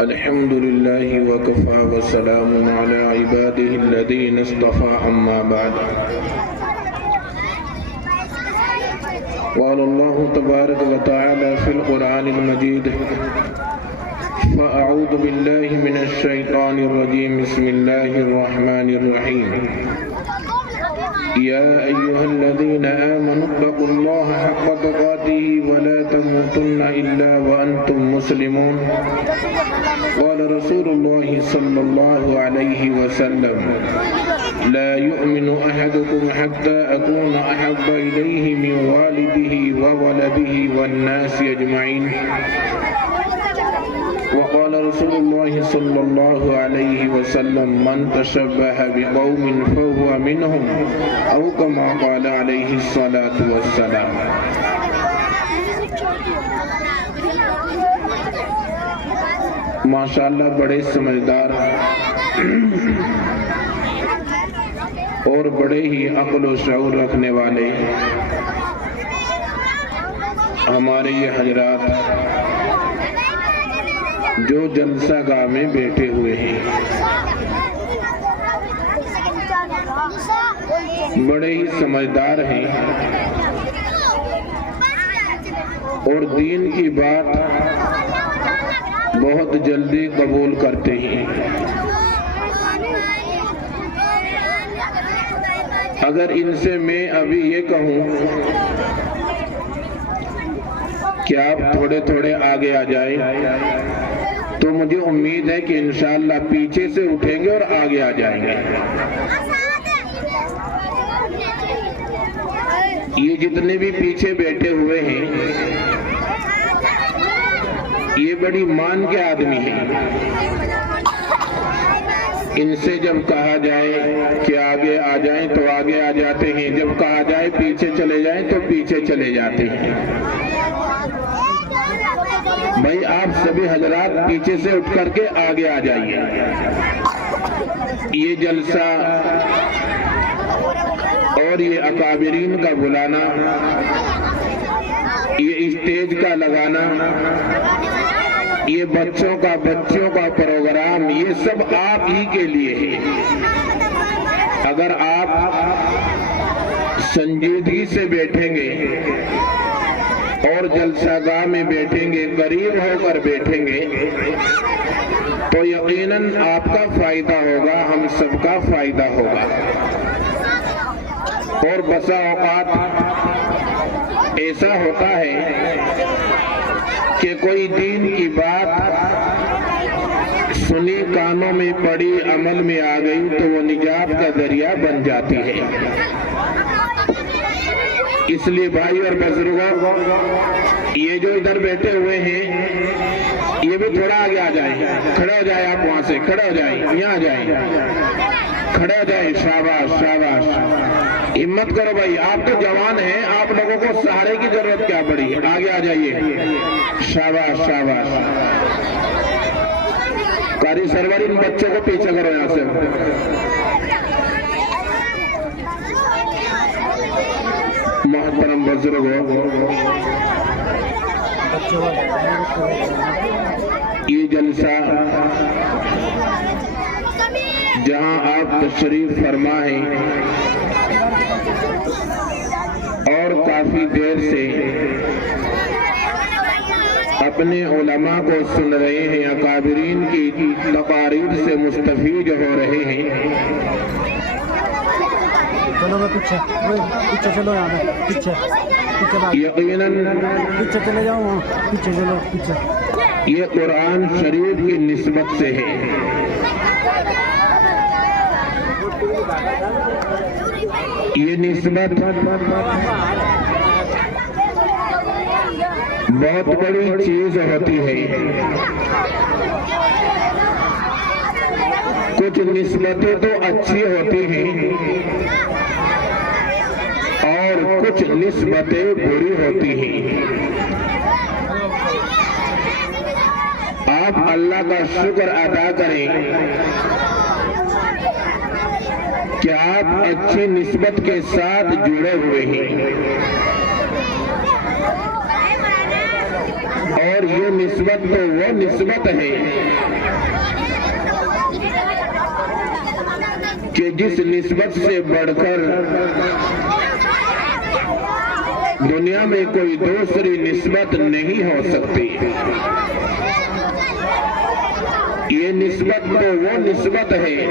الحمد لله وكفى وسلام على عباده الذين اصطفى أما بعد قال الله تبارك وتعالى في القرآن المجيد فأعوذ بالله من الشيطان الرجيم بسم الله الرحمن الرحيم يا أيها الذين آمنوا اتقوا الله حق تقاته ولا تموتن إلا وأنتم مسلمون قال رسول الله صلى الله عليه وسلم لا يؤمن أحدكم حتى أكون أحب إليه من والده وولده والناس أجمعين وقال رسول الله صلى الله عليه وسلم من تشبه بقوم فهو منهم أو كما قال عليه الصلاة والسلام ماشاءاللہ بڑے سمجھدار اور بڑے ہی عقل و شعور رکھنے والے ہمارے یہ حضرات جو جلسہ گاہ میں بیٹھے ہوئے ہیں بڑے ہی سمجھدار ہیں اور دین کی بات بہت جلدی قبول کرتے ہیں۔ اگر ان سے میں ابھی یہ کہوں کہ آپ تھوڑے تھوڑے آگے آ جائیں تو مجھے امید ہے کہ انشاءاللہ پیچھے سے اٹھیں گے اور آگے آ جائیں گے۔ یہ جتنے بھی پیچھے بیٹھے ہوئے ہیں یہ بڑی مان کے آدمی ہیں، ان سے جب کہا جائے کہ آگے آ جائیں تو آگے آ جاتے ہیں، جب کہا جائے پیچھے چلے جائیں تو پیچھے چلے جاتے ہیں۔ بھائی آپ سبھی حضرات پیچھے سے اٹھ کر کے آگے آ جائیے۔ یہ جلسہ اور یہ اکابرین کا بلانا، یہ اسٹیج کا لگانا، یہ بچوں کا پروگرام، یہ سب آپ ہی کے لیے ہے۔ اگر آپ سنجیدگی سے بیٹھیں گے اور جلسہ گاہ میں بیٹھیں گے، قریب ہو کر بیٹھیں گے تو یقیناً آپ کا فائدہ ہوگا، ہم سب کا فائدہ ہوگا۔ اور بسا اوقات ایسا ہوتا ہے کہ کوئی دین کی بات سنی، کانوں میں پڑی، عمل میں آ گئی تو وہ نجات کا ذریعہ بن جاتی ہے۔ اس لیے بھائی اور بزرگوں، یہ جو ادھر بیٹھے ہوئے ہیں یہ بھی تھوڑا آگے آ جائیں، کھڑے ہو جائیں، آپ وہاں سے کھڑے ہو جائیں، یہاں آ جائیں، کھڑے ہو جائیں، شاباش شاباش، ہمت کرو بھائی، آپ تو جوان ہیں، آپ لوگوں کو سہارے کی ضرورت کیا پڑی ہے، آگے آ جائیے، شاباش شاباش۔ قاری سرور ان بچوں کو پیچھے کرو یہاں سے۔ محترم بزرگوں، یہ جلسہ جہاں آپ تشریف فرما ہیں اور کافی دیر سے اپنے علماء کو سن رہے ہیں، اکابرین کی تقاریر سے مستفید ہو رہے ہیں، چلو میں پیچھے چلو، یہاں پہ پیچھے یقیناً پیچھے چلے جاؤ، پیچھے چلو، پیچھے۔ یہ قرآن شریف کی نسبت سے ہے، یہ نسبت بہت بڑی چیز ہوتی ہے۔ کچھ نسبتیں تو اچھی ہوتی ہیں اور کچھ نسبتیں بری ہوتی ہیں۔ آپ اللہ کا شکر ادا کریں کہ آپ اچھی نسبت کے ساتھ جڑے ہوئے ہیں اور یہ نسبت تو وہ نسبت ہے کہ جس نسبت سے بڑھ کر دنیا میں کوئی دوسری نسبت نہیں ہو سکتی. یہ نسبت تو وہ نسبت ہے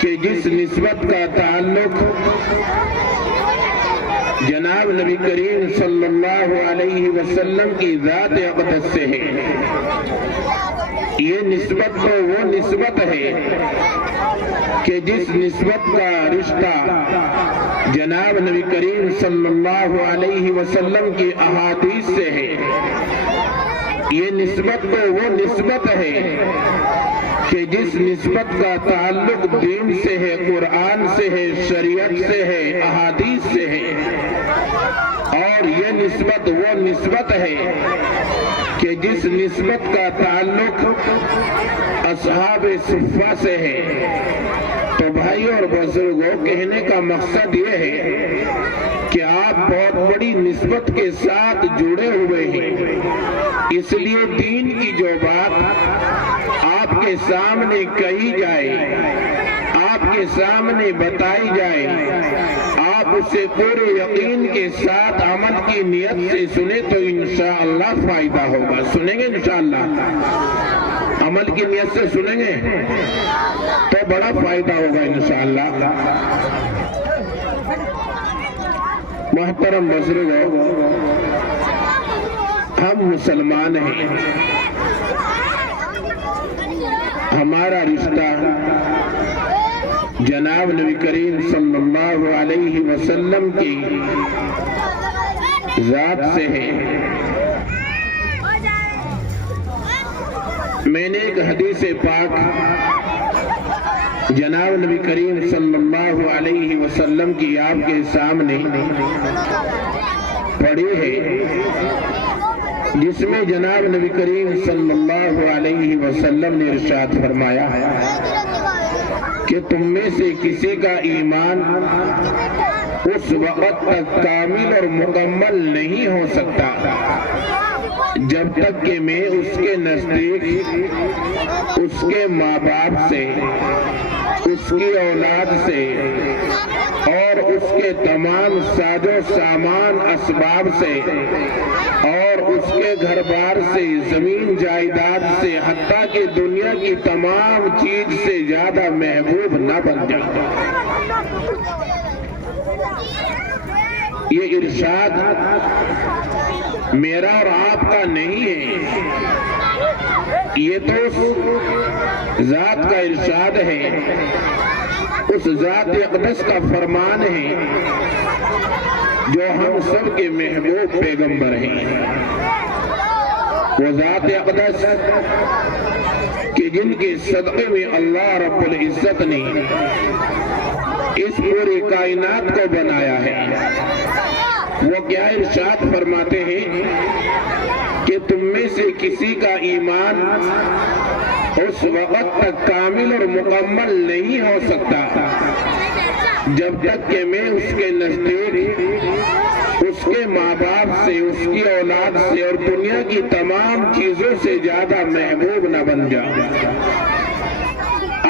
کہ جس نسبت کا تعلق جناب نبی کریم صلی اللہ علیہ وسلم کی ذات اقدس سے ہے. یہ نسبت تو وہ نسبت ہے کہ جس نسبت کا رشتہ جناب نبی کریم صلی اللہ علیہ وسلم کی احادیث سے ہے. یہ نسبت تو وہ نسبت ہے کہ جس نسبت کا تعلق دین سے ہے، قرآن سے ہے، شریعت سے ہے، احادیث سے ہے. اور یہ نسبت وہ نسبت ہے کہ جس نسبت کا تعلق اصحاب صفہ سے ہے. تو بھائی اور بزرگوں، کہنے کا مقصد یہ ہے کہ آپ بہت بڑی نسبت کے ساتھ جڑے ہوئے ہیں. اس لیے دین کی جو بات آپ کے سامنے کہی جائے، آپ کے سامنے بتائی جائے، آپ اسے پورے یقین کے ساتھ عمل کی نیت سے سنیں تو انشاءاللہ فائدہ ہوگا. سنیں گے انشاءاللہ؟ عمل کی نیت سے سنیں گے تو بڑا فائدہ ہوگا انشاءاللہ. محترم بزرگوں، ہم مسلمان ہیں. ہمارا رشتہ جناب نبی کریم صلی اللہ علیہ وسلم کی ذات سے ہے. میں نے ایک حدیث پاک جناب نبی کریم صلی اللہ علیہ وسلم کی آپ کے سامنے پڑھی ہے، جس میں جناب نبی کریم صلی اللہ علیہ وسلم نے ارشاد فرمایا کہ تم میں سے کسی کا ایمان اس وقت تک کامل اور مکمل نہیں ہو سکتا جب تک کہ میں اس کے نزدیک اس کے ماں باپ سے، اس کی اولاد سے اور اس کے تمام ساز و سامان اسباب سے اور اس کے گھر بار سے، زمین جائیداد سے، حتیٰ کہ دنیا کی تمام چیز سے زیادہ محبوب نہ بن جاتا. یہ ارشاد میرا اور آپ کا نہیں ہے، یہ تو اس ذات کا ارشاد ہے، اس ذات اقدس کا فرمان ہے جو ہم سب کے محبوب پیغمبر ہیں. وہ ذات اقدس کہ جن کے صدقے میں اللہ رب العزت نے اس پوری کائنات کو بنایا ہے. وہ کیا ارشاد فرماتے ہیں کہ تم میں سے کسی کا ایمان اس وقت تک کامل اور مکمل نہیں ہو سکتا جب تک کہ میں اس کے نزدیک اس کے ماں باپ سے، اس کی اولاد سے اور دنیا کی تمام چیزوں سے زیادہ محبوب نہ بن جاؤں.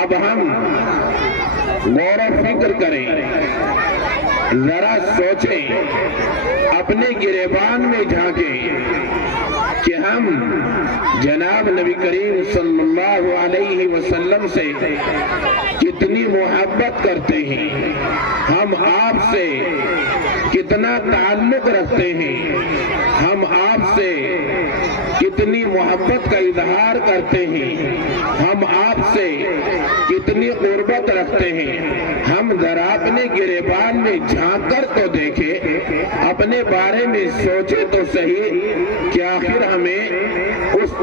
اب ہم غور و فکر کریں، ذرا سوچیں، اپنے گریبان میں جھانکیں کہ ہم جناب نبی کریم صلی اللہ علیہ وسلم سے کتنی محبت کرتے ہیں، ہم آپ سے کتنا تعلق رکھتے ہیں، ہم آپ سے کتنی محبت کا اظہار کرتے ہیں، ہم آپ سے کتنی قربت رکھتے ہیں. ہم ذرا اپنے گریبان میں جھانک کر تو دیکھیں، اپنے بارے میں سوچے تو صحیح کہ آخر ہمیں اس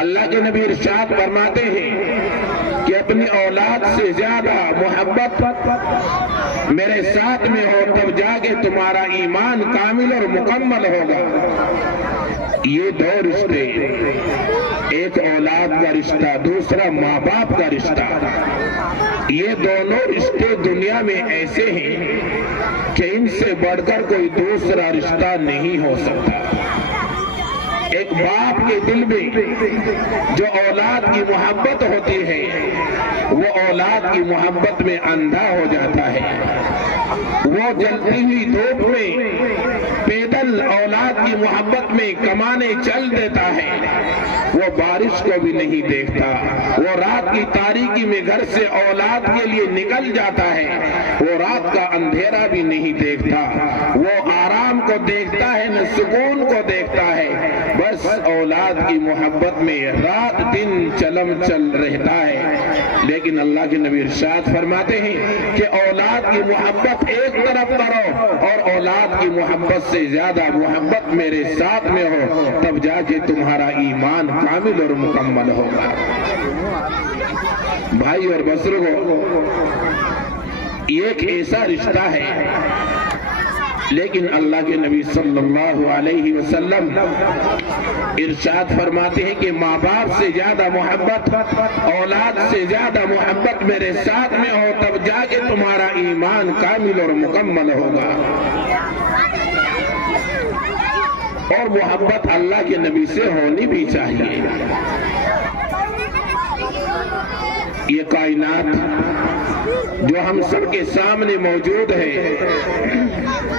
اللہ کے نبی ارشاد فرماتے ہیں کہ اپنی اولاد سے زیادہ محبت میرے ساتھ میں ہو تب جا کے تمہارا ایمان کامل اور مکمل ہوگا۔ یہ دو رشتے، ایک اولاد کا رشتہ، دوسرا ماں باپ کا رشتہ، یہ دونوں رشتے دنیا میں ایسے ہیں کہ ان سے بڑھ کر کوئی دوسرا رشتہ نہیں ہو سکتا۔ ایک باپ کے دل میں جو اولاد کی محبت ہوتی ہے وہ اولاد کی محبت میں اندھا ہو جاتا ہے، وہ جلتی ہوئی دھوپ میں پیدل اولاد کی محبت میں کمانے چل دیتا ہے، وہ بارش کو بھی نہیں دیکھتا، وہ رات کی تاریکی میں گھر سے اولاد کے لیے نکل جاتا ہے، وہ رات کا اندھیرا بھی نہیں دیکھتا، وہ آرام کو دیکھتا ہے نہ سکون کو دیکھتا ہے، بس اولاد کی محبت میں رات دن چلم چل رہتا ہے۔ لیکن اللہ کے نبی ارشاد فرماتے ہیں کہ اولاد کی محبت ایک طرف کرو اور اولاد کی محبت سے زیادہ محبت میرے ساتھ میں ہو تب جا کے تمہارا ایمان کامل اور مکمل ہوگا۔ بھائی اور بزرگوں، یہ ایک ایسا رشتہ ہے، لیکن اللہ کے نبی صلی اللہ علیہ وسلم ارشاد فرماتے ہیں کہ ماں باپ سے زیادہ محبت، اولاد سے زیادہ محبت میرے ساتھ میں ہو تب جا کے تمہارا ایمان کامل اور مکمل ہوگا۔ اور محبت اللہ کے نبی سے ہونی بھی چاہیے۔ یہ کائنات جو ہم سب کے سامنے موجود ہے،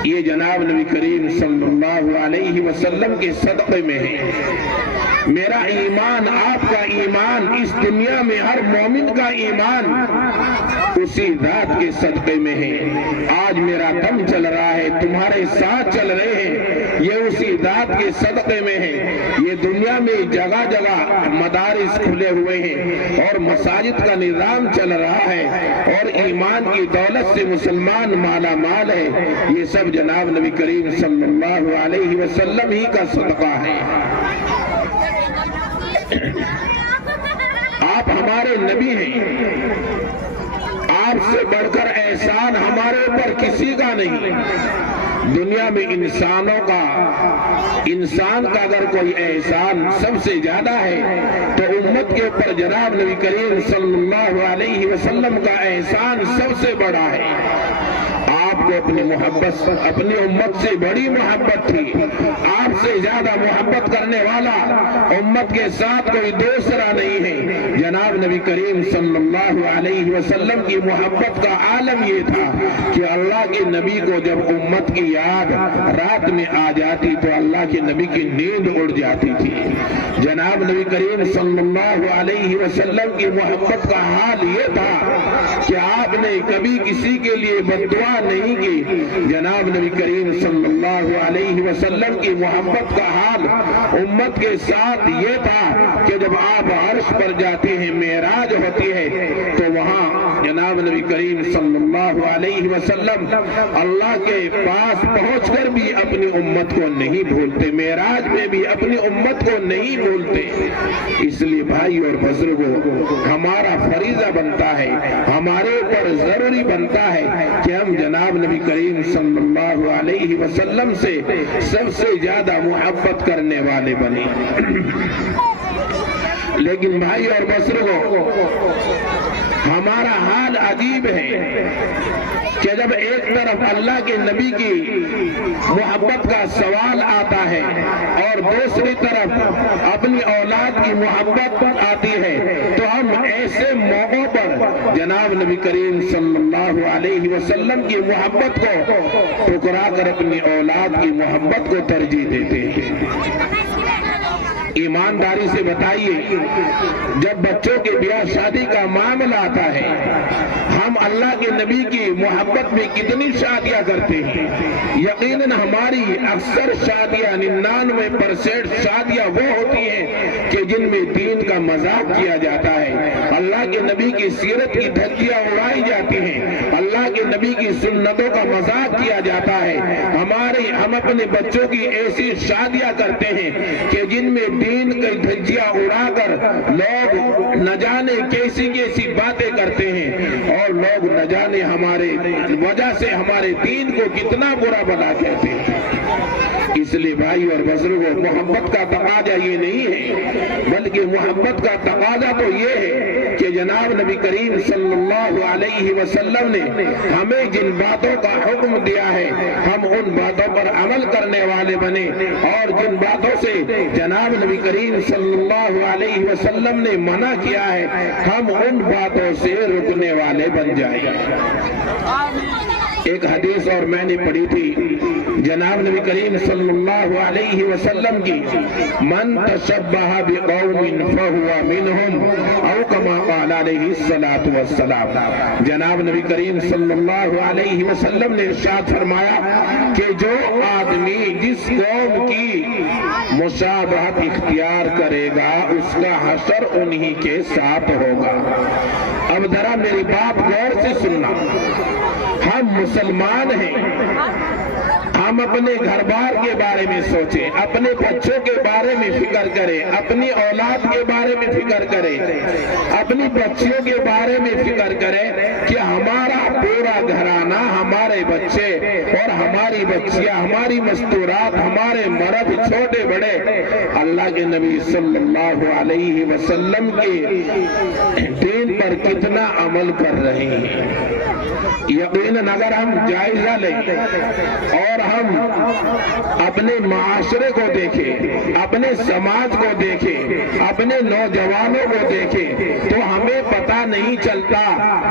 یہ جناب نبی کریم صلی اللہ علیہ وسلم کے صدقے میں ہے۔ میرا ایمان، آپ کا ایمان، اس دنیا میں ہر مومن کا ایمان اسی ذات کے صدقے میں ہے۔ آج میرا دم چل رہا ہے، تمہارے ساتھ چل رہے ہیں، یہ اسی ذات کے صدقے میں ہے۔ یہ دنیا میں جگہ جگہ مدارس کھلے ہوئے ہیں اور مساجد کا نظام چل رہا ہے اور ایمان کی دولت سے مسلمان مالا مال ہے، یہ سب جناب نبی کریم صلی اللہ علیہ وسلم ہی کا صدقہ ہے۔ آپ ہمارے نبی ہیں، آپ سے بڑھ کر احسان ہمارے اوپر کسی کا نہیں۔ دنیا میں انسان کا اگر کوئی احسان سب سے زیادہ ہے تو امت کے اوپر جناب نبی کریم صلی اللہ علیہ وسلم کا احسان سب سے بڑا ہے۔ آپ کو اپنی محبت، اپنی امت سے بڑی محبت تھی، آپ سے زیادہ محبت کرنے والا امت کے ساتھ کوئی دوسرا نہیں ہے۔ جناب نبی کریم صلی اللہ علیہ وسلم کی محبت کا عالم یہ تھا کہ اللہ کے نبی کو جب امت کی یاد رات میں آ جاتی تو اللہ کے نبی کی نیند اڑ جاتی تھی۔ جناب نبی کریم صلی اللہ علیہ وسلم کی محبت کا حال یہ تھا کہ آپ نے کبھی کسی کے لیے بد دعا نہیں کی۔ جناب نبی کریم صلی اللہ علیہ وسلم کی محبت کا حال امت کے ساتھ یہ تھا کہ جب آپ عرش پر جاتے ہیں، معراج ہوتی ہے، تو وہاں جناب نبی کریم صلی اللہ علیہ وسلم اللہ کے پاس پہنچ کر بھی اپنی امت کو نہیں بھولتے، معراج میں بھی اپنی امت کو نہیں بھولتے۔ اس لیے بھائی اور بزرگوں، ہمارا فریضہ بنتا ہے، ہمارے اوپر ضروری بنتا ہے کہ ہم جناب نبی کریم صلی اللہ علیہ وسلم سے سب سے زیادہ محبت کرنے والے بنے۔ لیکن بھائی اور بزرگوں، ہمارا حال عجیب ہے کہ جب ایک طرف اللہ کے نبی کی محبت کا سوال آتا ہے اور دوسری طرف اپنی اولاد کی محبت آتی ہے تو ہم ایسے موقعوں پر جناب نبی کریم صلی اللہ علیہ وسلم کی محبت کو ٹھکرا کر اپنی اولاد کی محبت کو ترجیح دیتے ہیں۔ ایمانداری سے بتائیے، جب بچوں کے بیاہ شادی کا معاملہ آتا ہے، ہم اللہ کے نبی کی محبت میں کتنی شادیاں کرتے ہیں؟ یقیناً ہماری اکثر شادیاں 99% شادیاں وہ ہوتی ہیں کہ جن میں دین کا مذاق کیا جاتا ہے، اللہ کے نبی کی سیرت کی دھجیاں اڑائی جاتی ہیں، اللہ اللہ کے نبی کی سنتوں کا مذاق کیا جاتا ہے، ہم اپنے بچوں کی ایسی شادیاں کرتے ہیں کہ جن میں دین کی دھجیاں اڑا کر لوگ نہ جانے کیسی کیسی باتیں کرتے ہیں، اور لوگ نہ جانے ہمارے وجہ سے ہمارے دین کو کتنا برا بنا کہتے ہیں۔ اس لیے بھائی اور بزرگوں، محبت کا تقاضا یہ نہیں ہے، بلکہ محبت کا تقاضا تو یہ ہے کہ جناب نبی کریم صلی اللہ علیہ وسلم نے ہمیں جن باتوں کا حکم دیا ہے ہم ان باتوں پر عمل کرنے والے بنے، اور جن باتوں سے جناب نبی کریم صلی اللہ علیہ وسلم نے منع کیا ہے ہم ان باتوں سے رکنے والے بن جائیں۔ ایک حدیث اور میں نے پڑھی تھی جناب نبی کریم صلی اللہ علیہ وسلم کی، من تشبہ بقوم فہو منہم، او کما قال علیہ الصلاۃ والسلام۔ جناب نبی کریم صلی اللہ علیہ وسلم نے ارشاد فرمایا کہ جو آدمی جس قوم کی مشابہت اختیار کرے گا اس کا حشر انہی کے ساتھ ہوگا۔ اب ذرا میری بات غور سے سننا، ہم مسلمان ہیں، ہم اپنے گھر بار کے بارے میں سوچیں، اپنے بچوں کے بارے میں فکر کریں، اپنی اولاد کے بارے میں فکر کریں، اپنی بچیوں کے بارے میں فکر کریں کہ ہمارا پورا گھرانہ، ہمارے بچے اور ہماری بچیاں، ہماری مستورات، ہمارے مرد چھوٹے بڑے اللہ کے نبی صلی اللہ علیہ وسلم کے دین پر کتنا عمل کر رہے ہیں۔ یقیناً اگر ہم جائزہ لیں اور ہم اپنے معاشرے کو دیکھیں، اپنے سماج کو دیکھیں، اپنے نوجوانوں کو دیکھیں تو ہمیں پتہ نہیں چلتا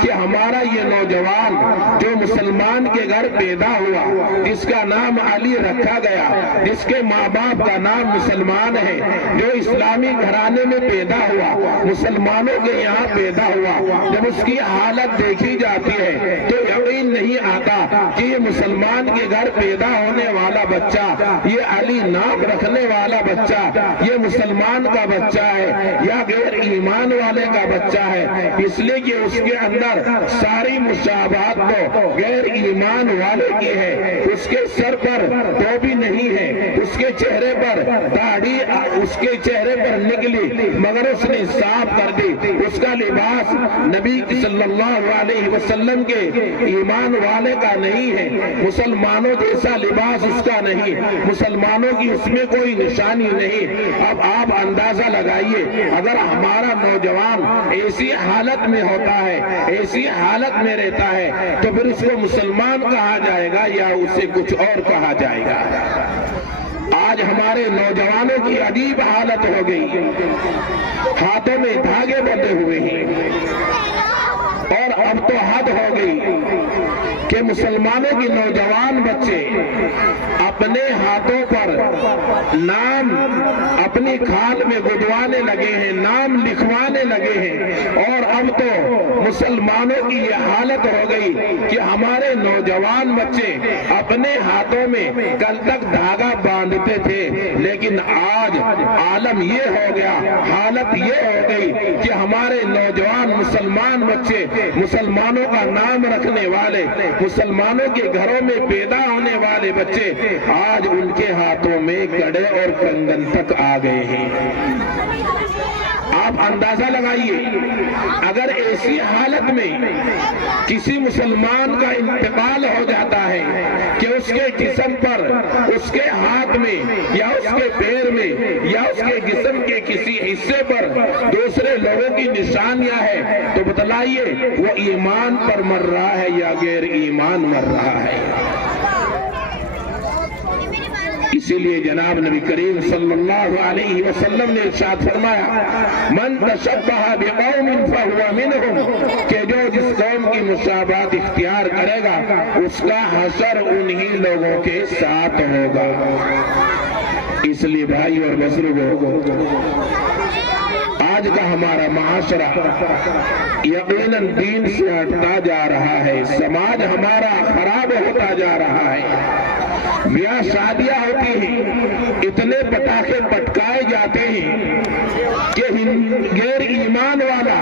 کہ ہمارا یہ نوجوان جو مسلمان کے گھر پیدا ہوا، جس کا نام علی رکھا گیا، جس کے ماں باپ کا نام مسلمان ہے، جو اسلامی گھرانے میں پیدا ہوا، مسلمانوں کے یہاں پیدا ہوا، جب اس کی حالت دیکھی جاتی ہے تو یقین نہیں آتا کہ یہ مسلمان کے گھر پیدا ہونے والا بچہ، یہ علی نام رکھنے والا بچہ، یہ مسلمان کا بچہ ہے یا غیر ایمان والے کا بچہ ہے، اس لیے کہ اس کے اندر ساری مشابہت تو غیر ایمان والے کی ہے۔ اس کے سر پر ٹوپی نہیں ہے، اس کے چہرے پر داڑھی اس کے چہرے پر نکلی مگر اس نے صاف کر دی، اس کا لباس نبی صلی اللہ علیہ وسلم کے ایمان والے کا نہیں ہے، مسلمانوں جیسا لباس اس کا نہیں، مسلمانوں کی اس میں کوئی نشانی نہیں۔ اب آپ اندازہ لگائیے اگر ہمارا نوجوان ایسی حالت میں ہوتا ہے، ایسی حالت میں رہتا ہے تو پھر اس کو مسلمان کہا جائے گا یا اسے کچھ اور کہا جائے گا؟ آج ہمارے نوجوانوں کی عجیب حالت ہو گئی، ہاتھوں میں دھاگے بندھے ہوئے ہیں، اور اب تو حد ہو گئی کہ مسلمانوں کے نوجوان بچے اپنے ہاتھوں پر نام اپنی کھال میں گدوانے لگے ہیں، نام لکھوانے لگے ہیں، اور اب تو مسلمانوں کی یہ حالت ہو گئی کہ ہمارے نوجوان بچے اپنے ہاتھوں میں کل تک دھاگا باندھتے تھے، لیکن آج عالم یہ ہو گیا، حالت یہ ہو گئی کہ ہمارے نوجوان مسلمان بچے، مسلمانوں کا نام رکھنے والے، مسلمانوں کے گھروں میں پیدا ہونے والے بچے آج ان کے ہاتھوں میں کڑے اور کنگن تک آ گئے ہیں۔ آپ اندازہ لگائیے اگر ایسی حالت میں کسی مسلمان کا انتقال ہو جاتا ہے کہ اس کے جسم پر، اس کے ہاتھ میں یا اس کے پیر میں یا اس کے جسم کے کسی حصے پر دوسرے لوگوں کی نشانیاں ہیں تو بتلائیے وہ ایمان پر مر رہا ہے یا غیر ایمان مر رہا ہے؟ اسی لیے جناب نبی کریم صلی اللہ علیہ وسلم نے ارشاد فرمایا من تشبہ بقوم فہو منہم، کہ جو جس قوم کی مشابہت اختیار کرے گا اس کا حشر انہی لوگوں کے ساتھ ہوگا۔ اس لیے بھائی اور بزرگوں، آج کا ہمارا معاشرہ یقیناً دین سے ہٹتا جا رہا ہے، سماج ہمارا خراب ہوتا جا رہا ہے، بیاہ شادیاں ہوتی ہیں، اتنے پٹاخے پٹکائے جاتے ہیں کہ غیر ایمان والا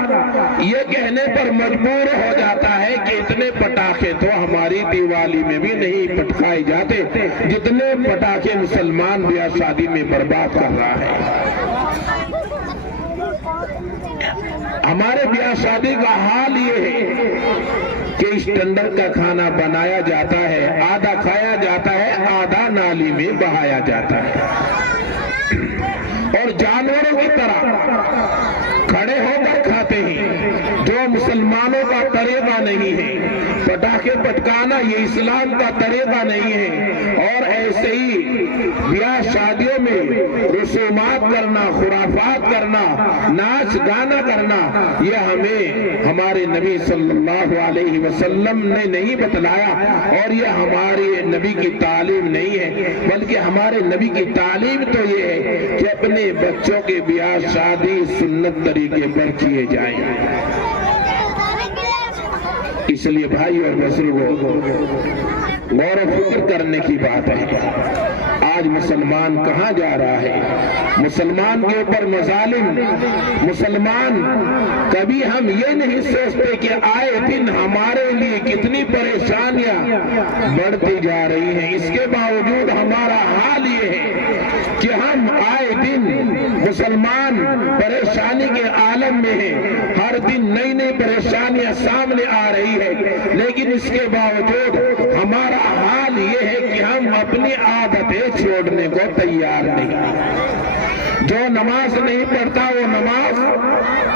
یہ کہنے اوپر مجبور ہو جاتا ہے کہ اتنے پٹاخے تو ہماری دیوالی میں بھی نہیں پٹکائے جاتے جتنے پٹاخے مسلمان بیاہ شادی میں برباد کر رہا ہے۔ ہمارے بیاہ شادی کا حال یہ ہے کہ اسٹینڈرڈ کا کھانا بنایا جاتا ہے، آدھا کھایا جاتا ہے، آدھا نالی میں بہایا جاتا ہے، اور جانوروں کی طرح کھڑے ہو کر کھاتے ہیں، جو مسلمانوں کا طریقہ نہیں ہے۔ پٹاخے پٹکانا یہ اسلام کا طریقہ نہیں ہے، اور ایسے ہی بیاہ شادیوں میں رسومات کرنا، خرافات کرنا، ناچ گانا کرنا، یہ ہمیں ہمارے نبی صلی اللہ علیہ وسلم نے نہیں بتلایا، اور یہ ہمارے نبی کی تعلیم نہیں ہے، بلکہ ہمارے نبی کی تعلیم تو یہ ہے کہ اپنے بچوں کے بیاہ شادی سنت طریقے پر کیے جائیں۔ اس لیے بھائی اور بزرگوں، غور و فکر کرنے کی بات ہے۔ آج مسلمان کہاں جا رہا ہے؟ مسلمان کے اوپر مظالم، مسلمان کبھی ہم یہ نہیں سوچتے کہ آئے دن ہمارے لیے کتنی پریشانیاں بڑھتی جا رہی ہیں، اس کے باوجود ہمارا حال یہ ہے کہ ہم آئے دن مسلمان پریشانی کے عالم میں ہیں، ہر دن نئی نئی پریشانیاں سامنے آ رہی ہے، لیکن اس کے باوجود ہمارا حال یہ ہے کہ ہم اپنی عادتیں چھوڑنے کو تیار نہیں۔ جو نماز نہیں پڑھتا وہ نماز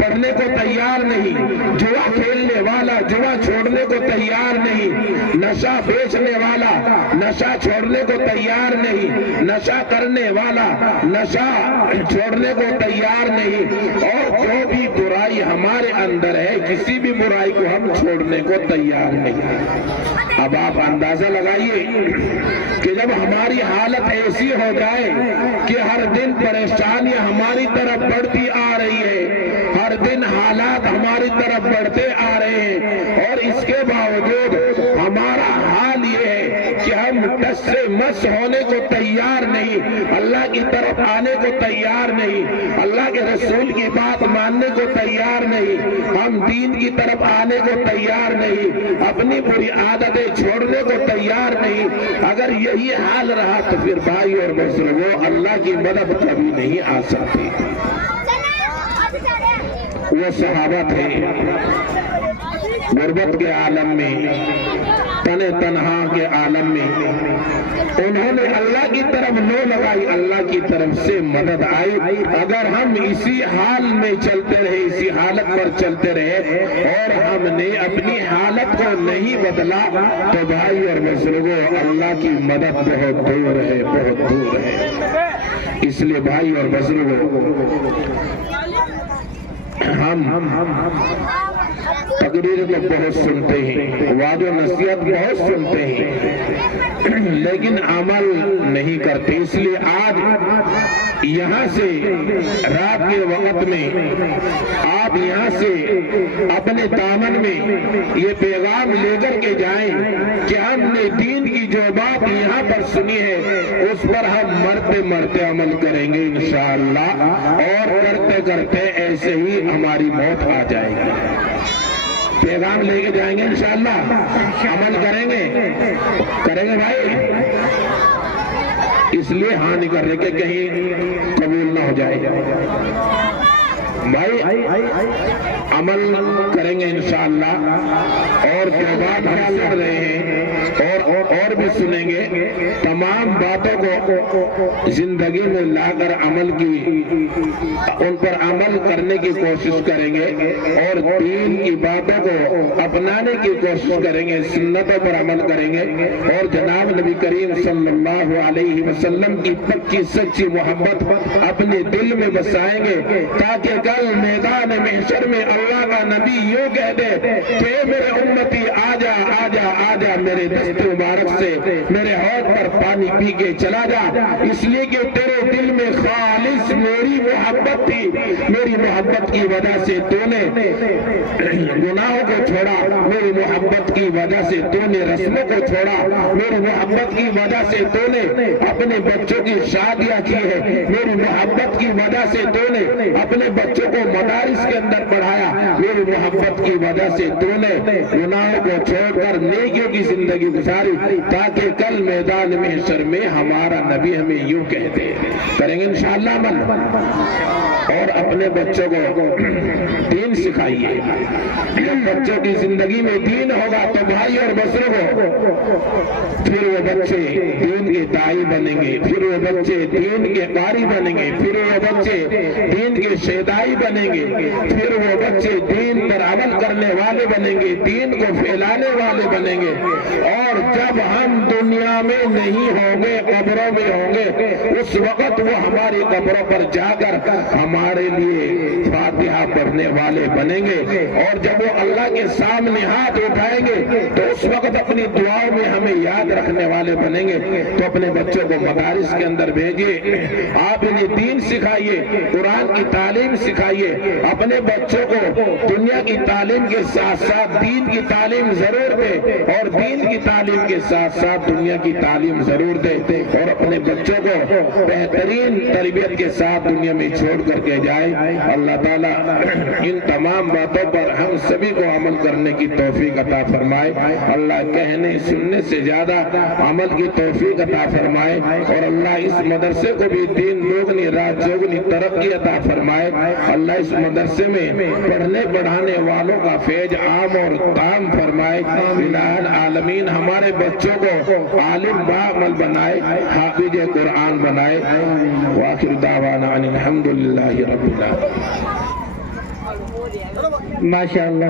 پڑھنے کو تیار نہیں، جوا کھیلنے والا جوا چھوڑنے کو تیار نہیں، نشہ بیچنے والا نشہ چھوڑنے کو تیار نہیں، نشہ کرنے والا نشہ چھوڑنے کو تیار نہیں، اور جو بھی برائی ہمارے اندر ہے کسی بھی برائی کو ہم چھوڑنے کو تیار نہیں۔ اب آپ اندازہ لگائیے کہ جب ہماری حالت ایسی ہو جائے کہ ہر دن پریشانیاں ہماری طرف بڑھتی آ رہی ہے، ہر دن حالات ہماری طرف بڑھتے آ رہے ہیں، اور اس کے باوجود ہمارا حال یہ ہے کہ ہم ٹس سے مس ہونے کو تیار نہیں، اللہ کی طرف آنے کو تیار نہیں، اللہ کے رسول کی بات ماننے کو تیار نہیں، ہم دین کی طرف آنے کو تیار نہیں، اپنی بری عادتیں چھوڑنے کو تیار نہیں۔ اگر یہی حال رہا تو پھر بھائی اور بزرگوں، اللہ کی مدد کبھی نہیں آ سکتی۔ وہ صحابہ تھے غربت کے عالم میں، تن تنہا کے عالم میں، انہوں نے اللہ کی طرف نو لگائی، اللہ کی طرف سے مدد آئی۔ اگر ہم اسی حال میں چلتے رہے، اسی حالت پر چلتے رہے، اور ہم نے اپنی حالت کو نہیں بدلا تو بھائی اور بزرگوں، اللہ کی مدد بہت دور ہے، بہت دور ہے۔ اس لیے بھائی اور بزرگوں، ہم تقریر تو بہت سنتے ہیں، وعظ و نصیحت بہت سنتے ہیں، لیکن عمل نہیں کرتے۔ اس لیے آج یہاں سے رات کے وقت میں آپ یہاں سے اپنے دامن میں یہ پیغام لے کر کے جائیں کہ ہم نے دین کی جو بات یہاں پر سنی ہے اس پر ہم مرتے مرتے عمل کریں گے انشاءاللہ، اور کرتے کرتے ایسے ہی ہماری موت آ جائے گی۔ پیغام لے کے جائیں گے انشاءاللہ، عمل کریں گے بھائی، اس لیے ہاں نہیں کر رہے کہ کہیں قبول نہ ہو جائے بھائی، عمل کریں گے انشاءاللہ، اور جو بات ہم سن رہے ہیں اور بھی سنیں گے، تمام باتوں کو زندگی میں لا کر عمل کی، ان پر عمل کرنے کی کوشش کریں گے، اور دین کی باتوں کو اپنانے کی کوشش کریں گے، سنتوں پر عمل کریں گے، اور جناب نبی کریم صلی اللہ علیہ وسلم کی پکی سچی محبت اپنے دل میں بسائیں گے، تاکہ کل میدان محشر میں اللہ کا نبی یوں کہہ دے کہ میرے امتی آجا آجا آجا، میرے دست مبارک سے میرے ہاتھ پر پانی پی کے چلا جا، اس لیے کہ تیرے تیرے دل میں خالص میری محبت تھی، میری محبت کی وجہ سے تو نے گناہوں کو چھوڑا، میری محبت کی وجہ سے تو نے رسموں کو چھوڑا، میری محبت کی وجہ سے تو نے اپنے بچوں کی شادیاں کی ہے، میری محبت کی وجہ سے تو نے اپنے بچوں کو مدارس کے اندر پڑھایا، میری محبت کی وجہ سے تو نے گناہوں کو چھوڑ کر نیکیوں کی زندگی گزاری، تاکہ کل میدان محشر میں ہمارا نبی ہمیں یوں کہتے ہیں۔ کریں گے انشاءاللہ عمل، اور اپنے بچوں کو دین سکھائیے۔ جب بچوں کی زندگی میں دین ہوگا تو بھائی اور بزرگوں، پھر وہ بچے دین کے داعی بنیں گے، پھر وہ بچے دین کے قاری بنیں گے، پھر وہ بچے دین کے شیدائی بنیں گے، پھر وہ بچے دین پر عمل کرنے والے بنیں گے، دین کو پھیلانے والے بنیں گے۔ اور جب ہم دنیا میں نہیں ہوں گے، قبروں میں ہوں گے، اس وقت وہ ہماری قبروں پر جا کر ہمارے لیے فاتحہ پڑھنے والے بنیں گے، اور جب وہ اللہ کے سامنے ہاتھ اٹھائیں گے تو اس وقت اپنی دعاؤں میں ہمیں یاد رکھنے والے بنیں گے۔ تو اپنے بچوں کو مدارس کے اندر بھیجیے، آپ انہیں دین سکھائیے، قرآن کی تعلیم سکھائیے، اپنے بچوں کو دنیا کی تعلیم کے ساتھ ساتھ دین کی تعلیم ضرور دے، اور دین کی تعلیم کے ساتھ ساتھ دنیا کی تعلیم ضرور دے، اور اپنے بچوں کو بہترین تربیت کے ساتھ دنیا میں چھوڑ کر کے جائے۔ اللہ تعالیٰ ان تمام باتوں پر ہم سبھی کو عمل کرنے کی توفیق عطا فرمائے۔ اللہ کہنے سننے سے زیادہ عمل کی توفیق عطا فرمائے، اور اللہ اس مدرسے کو بھی دین دوگنی رات چوگنی ترقی عطا فرمائے۔ اللہ اس مدرسے میں پڑھنے پڑھانے والوں کا فیض عام اور تام فرمائے۔ الہ العالمین ہمارے بچوں کو عالم باعمل بنائے، حافظ قرآن بنائے۔ وآخر دعوانا ان الحمدللہ رب العالمین۔ ماشاءاللہ۔